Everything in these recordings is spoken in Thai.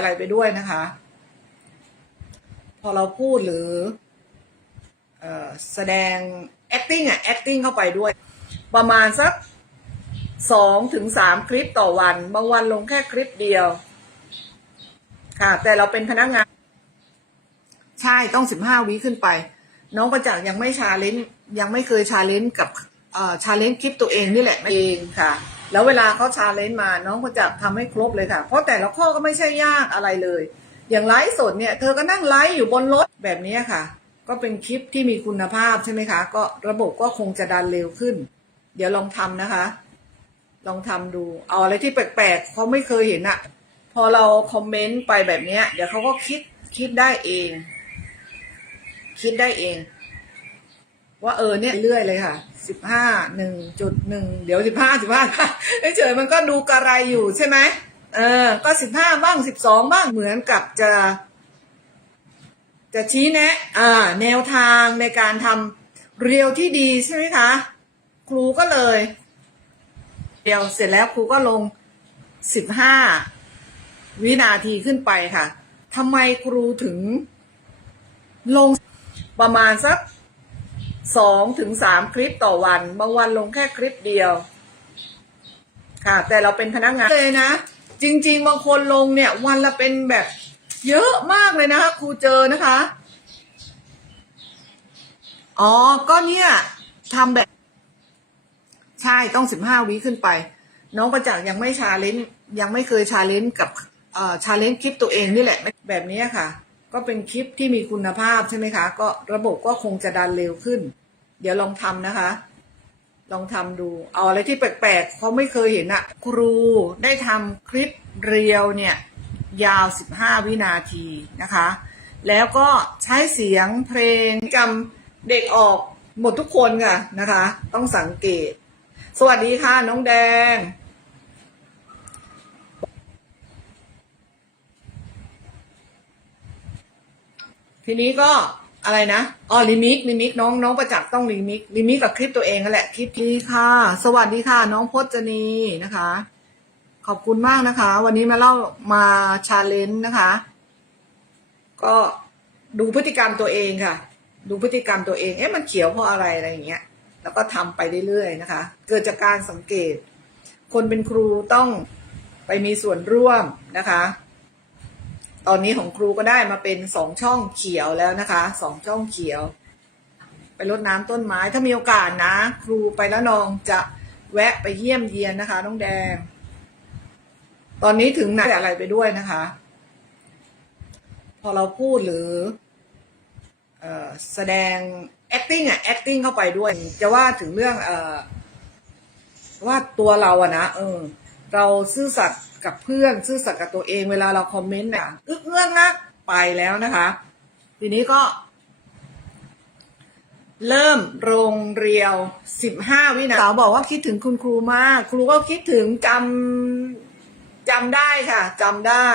อะไรไปด้วยนะคะ พอเราพูดหรืออแสดง acting อะ acting เข้าไปด้วย ประมาณสักสองถึงสามคลิปต่อวัน บางวันลงแค่คลิปเดียว ค่ะ แต่เราเป็นพนักงาน ใช่ต้องสิบห้าวิขึ้นไป น้องประจักษ์ยังไม่ชาเลนจ์ยังไม่เคยชาเลนจ์กับชาเลนจ์คลิปตัวเองนี่แหละเองค่ะ แล้วเวลาเขาชาเลนจ์มาน้องประจักษ์ทำให้ครบเลยค่ะ เพราะแต่ละข้อก็ไม่ใช่ยากอะไรเลย อย่างไลฟ์สดเนี่ยเธอก็นั่งไลฟ์อยู่บนรถแบบนี้ค่ะ ก็เป็นคลิปที่มีคุณภาพใช่ไหมคะ ก็ระบบก็คงจะดันเร็วขึ้น เดี๋ยวลองทำนะคะ ลองทำดู เอาอะไรที่แปลกๆเขาไม่เคยเห็นอะพอเราคอมเมนต์ไปแบบนี้เดี๋ยวเขาก็คิดคิดได้เอง คิดได้เอง ว่าเออเนี่ยเรื่อยเลยค่ะสิบห้าหนึ่งจุดหนึ่งเดี๋ยวสิบห้าสิบห้าเฉยๆมันก็ดูกระไรอยู่ใช่ไหมเออ ก็สิบห้าบ้างสิบสองบ้างเหมือนกับจะ จะชี้แนะอ่าแนวทางในการทำเรียวที่ดีใช่ไหมคะ ครูก็เลยเดียวเสร็จแล้วครูก็ลงสิบห้าวินาทีขึ้นไปค่ะทำไมครูถึงลงประมาณสัก สองถึงสามคลิปต่อวัน บางวันลงแค่คลิปเดียว ค่ะ แต่เราเป็นพนักงานเลยนะ จริง ๆ บางคนลงเนี่ย วันละเป็นแบบ เยอะมากเลยนะคะครูเจอนะคะ อ๋อ ก็เนี่ยทำแบบ ใช่ต้องสิบห้าวิขึ้นไป น้องประจักษ์ยังไม่ชาเลนยังไม่เคยชาเลนกับเอ่อชาเลนคลิปตัวเองนี่แหละ แบบนี้ค่ะ ก็เป็นคลิปที่มีคุณภาพใช่ไหมคะ ก็ระบบก็คงจะดันเร็วขึ้น เดี๋ยวลองทำนะคะ ลองทำดู เอาอะไรที่แปลกๆเขาไม่เคยเห็นอะครูได้ทำคลิปเรียวเนี่ย ยาว 15 วินาทีนะคะ แล้วก็ใช้เสียงเพลงจำเด็กออกหมดทุกคนค่ะนะคะ ต้องสังเกต สวัสดีค่ะ น้องแดงทีนี้ก็ อะไรนะอ๋อลิมิกลิมิกน้องน้องประจักษ์ต้องลิมิกลิมิกกับคลิปตัวเองนั่นแหละคลิปนี้ค่ะ สวัสดีค่ะ น้องพจนีนะคะ ขอบคุณมากนะคะ วันนี้มาเล่ามาชาเลนจ์นะคะ ก็ดูพฤติกรรมตัวเองค่ะ ดูพฤติกรรมตัวเอง เอ๊ะมันเขียวเพราะอะไรอะไรอย่างเงี้ย แล้วก็ทำไปเรื่อยๆนะคะ เกิดจากการสังเกต คนเป็นครูต้องไปมีส่วนร่วมนะคะ ตอนนี้ของครูก็ได้มาเป็นสองช่องเขียวแล้วนะคะสองช่องเขียว ไปรดน้ำต้นไม้ถ้ามีโอกาสนะ ครูไปแล้วนองจะแวะไปเยี่ยมเยียนนะคะน้องแดง ตอนนี้ถึงไหนอะไรไปด้วยนะคะ พอเราพูดหรือเออแสดง acting อะ acting เข้าไปด้วย จะว่าถึงเรื่องเอ่อว่าตัวเราอะนะเออ เราซื่อสัตย์ กับเพื่อนซื่อสัตย์กับตัวเองเวลาเราคอมเมนต์เนี่ยอึกเอื้องนักไปแล้วนะคะ ทีนี้ก็ เริ่มโรงเรียวสิบห้าวินาทีสาวบอกว่าคิดถึงคุณครูมาก ครูก็คิดถึงจำจำได้ค่ะจำได้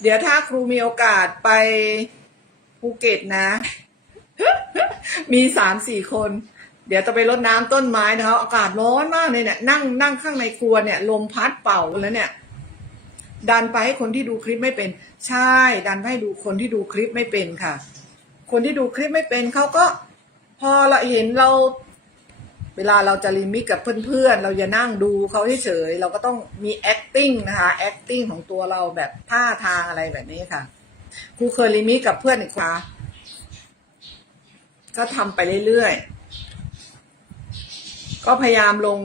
เดี๋ยวถ้าครูมีโอกาสไปภูเก็ตนะ มีสามสี่คน เดี๋ยวจะไปรดน้ำต้นไม้นะคะอากาศร้อนมากเลยเนี่ยนั่งนั่งข้างในครัวเนี่ย ลมพัดเป่าแล้วเนี่ย ดันไปให้คนที่ดูคลิปไม่เป็น ใช่ ดันให้ดูคนที่ดูคลิปไม่เป็นค่ะ คนที่ดูคลิปไม่เป็นเขาก็ พอเราเห็นเรา เวลาเราจะลิมิตกับเพื่อนๆ เราอย่านั่งดูเขาเฉยเราก็ต้องมี acting นะคะ acting ของตัวเราแบบท่าทางอะไรแบบนี้ค่ะครูเคยลิมิตกับเพื่อนอีกค่ะก็ทำไปเรื่อยๆ ก็พยายามลง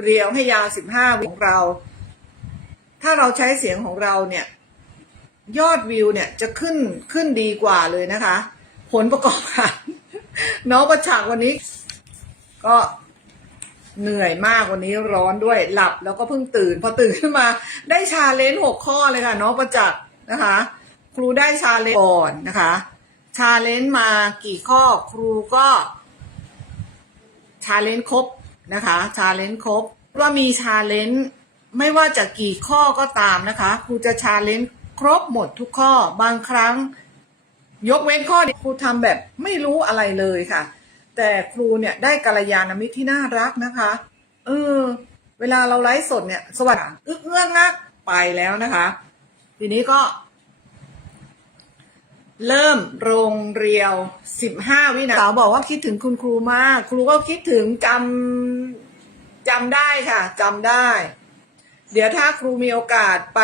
เรียวให้ยาวสิบห้าวิของเรา ถ้าเราใช้เสียงของเราเนี่ย ยอดวิวเนี่ยจะขึ้นขึ้นดีกว่าเลยนะคะ ผลประกอบการน้องประฉากวันนี้ ก็เหนื่อยมากวันนี้ร้อนด้วยหลับแล้วก็เพิ่งตื่น พอตื่นขึ้นมา ได้ชาเลนจ์หกข้อเลยค่ะน้องประจักษ์นะคะ ครูได้ชาเลนจ์ก่อนนะคะ ชาเลนจ์มากี่ข้อครูก็ ชาเลนจ์ครบ นะคะชาเลนจ์ครบว่ามีชาเลนจ์ไม่ว่าจะกี่ข้อก็ตามนะคะครูจะชาเลนจ์ครบหมดทุกข้อบางครั้ง ยกเว้นข้อที่ครูทำแบบไม่รู้อะไรเลยค่ะ แต่ครูเนี่ยได้กัลยาณมิตรที่น่ารักนะคะเออเวลาเราไลฟ์สดเนี่ย สวัสดีอึกเอื้องนักไปแล้วนะคะ ทีนี้ก็ เริ่มโรงเรียวสิบห้าวินาทีสาวบอกว่าคิดถึงคุณครูมาก ครูก็คิดถึงจำจำได้ค่ะจำได้ เดี๋ยวถ้าครูมีโอกาสไป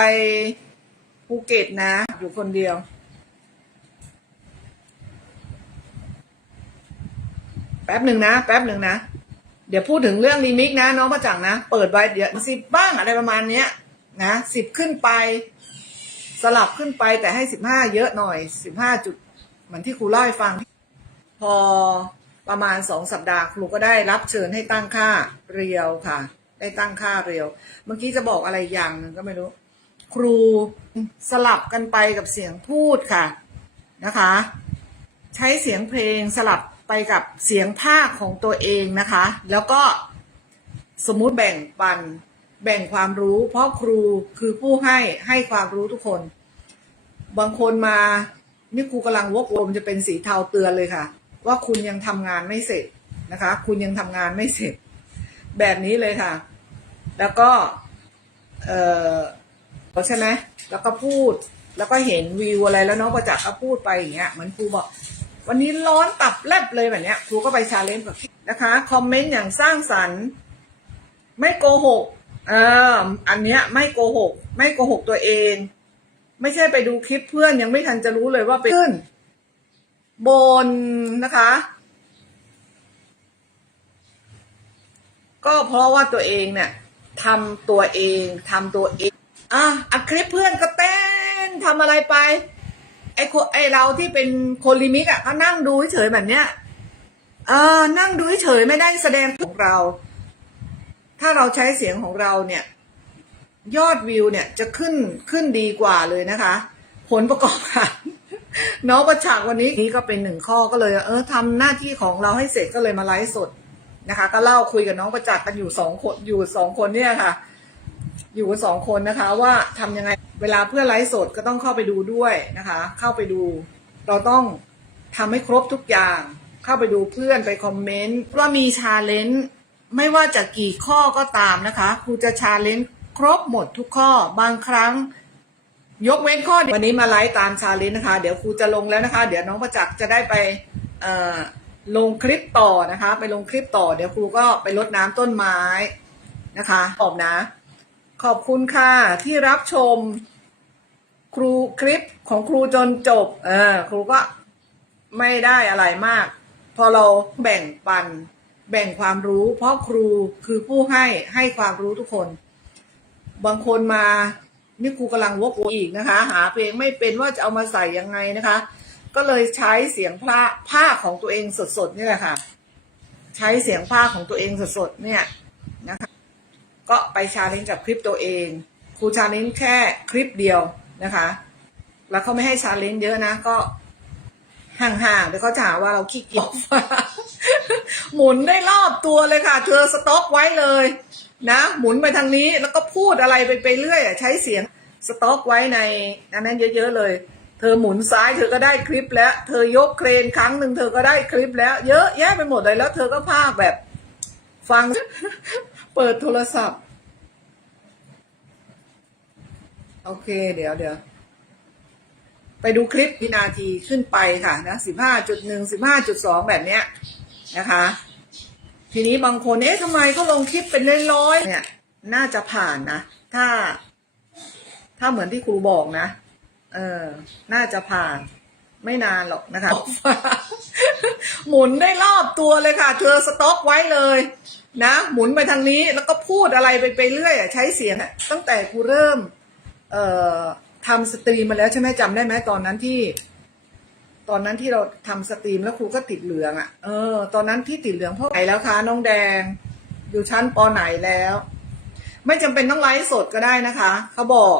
ภูเก็ตนะ อยู่คนเดียว แป๊บหนึ่งนะ แป๊บหนึ่งนะ เดี๋ยวพูดถึงเรื่องรีมิกนะ น้องประจักษ์นะ เปิดไว้เดี๋ยวสิบบ้างอะไรประมาณเนี้ยนะสิบขึ้นไป สลับขึ้นไปแต่ให้สิบห้าเยอะหน่อยสิบห้าจุดเหมือนที่ครูเล่าให้ฟัง พอประมาณสองสัปดาห์ครูก็ได้รับเชิญให้ตั้งค่าเรียวค่ะ ได้ตั้งค่าเรียว เมื่อกี้จะบอกอะไรอย่างหนึ่งก็ไม่รู้ ครูสลับกันไปกับเสียงพูดค่ะนะคะ ใช้เสียงเพลงสลับไปกับเสียงภาคของตัวเองนะคะ แล้วก็สมมุติแบ่งปัน แบ่งความรู้ เพราะครูคือผู้ให้ให้ความรู้ทุกคน บางคนมา นี่ครูกำลังวกลมจะเป็นสีเทาเตือนเลยค่ะ ว่าคุณยังทำงานไม่เสร็จนะคะ คุณยังทำงานไม่เสร็จ แบบนี้เลยค่ะ แล้วก็ เออใช่ไหมแล้วก็พูดแล้วก็เห็นวิวอะไรแล้วน้องประจักษ์ก็พูดไปอย่างเงี้ยเหมือนครูบอก วันนี้ร้อนตับแลบเลยแบบเนี้ยครูก็ไปชาเลนจ์กับนะคะ คอมเมนต์อย่างสร้างสรรค์ ไม่โกหก เออ อันเนี้ยไม่โกหก ไม่โกหกตัวเอง ไม่ใช่ไปดูคลิปเพื่อนยังไม่ทันจะรู้เลยว่าไปขึ้น บนนะคะ ก็เพราะว่าตัวเองเนี่ยทำตัวเองทำตัวเอง อะอัดคลิปเพื่อนก็เต้นทำอะไรไป ไอ้คนไอ้เราที่เป็นคนลิมิกอะก็นั่งดูเฉยๆแบบเนี้ยเออนั่งดูเฉยๆไม่ได้แสดงของเรา ถ้าเราใช้เสียงของเราเนี่ย ยอดวิวเนี่ยจะขึ้นขึ้นดีกว่าเลยนะคะ ผลประกอบการน้องประชักวันนี้นี่ก็เป็นหนึ่งข้อก็เลย เออทำหน้าที่ของเราให้เสร็จก็เลยมาไลฟ์สดนะคะ ก็เล่าคุยกับน้องประจักษ์กันอยู่สองคนอยู่สองคนเนี่ยค่ะ อยู่กันสองคนนะคะ ว่าทำยังไงเวลาเพื่อไลฟ์สดก็ต้องเข้าไปดูด้วยนะคะ เข้าไปดู เราต้องทำให้ครบทุกอย่าง เข้าไปดูเพื่อนไปคอมเมนต์ว่ามีชาเลนจ์ ไม่ว่าจะกี่ข้อก็ตามนะคะครูจะชาเลนจ์ครบหมดทุกข้อบางครั้ง ยกเว้นข้อเดียววันนี้มาไลฟ์ตามชาเลนจ์นะคะ เดี๋ยวครูจะลงแล้วนะคะ เดี๋ยวน้องประจักษ์จะได้ไปลงคลิปต่อนะคะ ไปลงคลิปต่อ เดี๋ยวครูก็ไปรดน้ำต้นไม้นะคะขอบนะ ขอบคุณค่ะที่รับชม ครูคลิปของครูจนจบ เออครูก็ไม่ได้อะไรมาก พอเราแบ่งปัน แบ่งความรู้ เพราะครูคือผู้ให้ให้ความรู้ทุกคน บางคนมานี่ครูกำลังวกวนอีกนะคะ หาเพลงไม่เป็นว่าจะเอามาใส่ยังไงนะคะ ก็เลยใช้เสียงพระผ้าของตัวเองสดๆนี่แหละค่ะ ใช้เสียงผ้าของตัวเองสดๆเนี่ยนะคะ ก็ไปชาเลนจ์กับคลิปตัวเองครูชาเลนจ์แค่คลิปเดียวนะคะ แล้วเขาไม่ให้ชาเลนจ์เยอะนะก็ห่างๆเดี๋ยวเขาจะหาว่าเราขี้เกียจ หมุนได้รอบตัวเลยค่ะ เธอสต็อกไว้เลย นะ หมุนไปทางนี้แล้วก็พูดอะไรไปไปเรื่อยใช้เสียงสต็อกไว้ในอันนั้นเยอะๆเลย เธอหมุนซ้ายเธอก็ได้คลิปแล้ว เธอยกเครนครั้งหนึ่งเธอก็ได้คลิปแล้ว เยอะแยะไปหมดเลยแล้ว เธอก็พากแบบ ฟังเปิดโทรศัพท์ โอเค เดี๋ยวเดี๋ยวไปดูคลิปวินาทีขึ้นไปค่ะนะสิบห้าจุดหนึ่งสิบห้าจุดสองแบบเนี้ย นะคะ ทีนี้บางคนเอ๊ะทำไมเขาลงคลิปเป็นร้อยๆเนี่ย น่าจะผ่านนะ ถ้า ถ้าเหมือนที่ครูบอกนะ เออ น่าจะผ่าน ไม่นานหรอกนะคะ หมุนได้รอบตัวเลยค่ะ เธอสต็อกไว้เลย นะ หมุนไปทางนี้แล้วก็พูดอะไรไปไปเรื่อยใช้เสียงตั้งแต่ครูเริ่ม เอ่อทำสตรีมมาแล้วใช่ไหมจำได้ไหมตอนนั้นที่ ตอนนั้นที่เราทำสตรีมแล้วครูก็ติดเหลืองอะ่ะ เออ ตอนนั้นที่ติดเหลืองเพราะไหนแล้วคะน้องแดง อยู่ชั้นปไหนแล้ว ไม่จำเป็นต้องไลฟ์สดก็ได้นะคะเขาบอก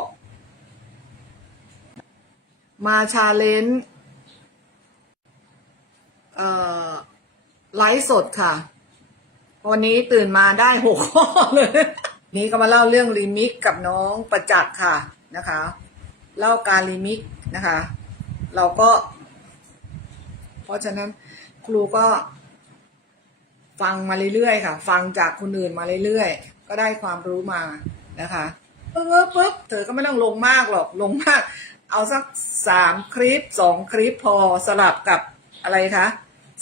มาชาเลนจ์เอ่อไลฟ์สดค่ะ วันนี้ตื่นมาได้หกข้อเลย นี้ก็มาเล่าเรื่องรีมิกกับน้องประจักษ์ค่ะนะคะ เล่าการรีมิกนะคะ เราก็ เพราะฉะนั้นครูก็ ฟังมาเรื่อยๆค่ะ ฟังจากคนอื่นมาเรื่อยๆ ก็ได้ความรู้มานะคะปึ๊บปึ๊บเธอก็ไม่ต้องลงมากหรอกลงมาก เอาสักสามคลิปสองคลิปพอสลับกับอะไรคะ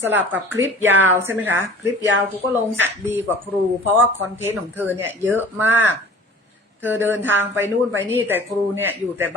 สลับกับคลิปยาวใช่ไหมคะ คลิปยาวครูก็ลงดีกว่าครู เพราะว่าคอนเทนต์ของเธอเนี่ยเยอะมาก เธอเดินทางไปนู่นไปนี่แต่ครูเนี่ยอยู่แต่บ้าน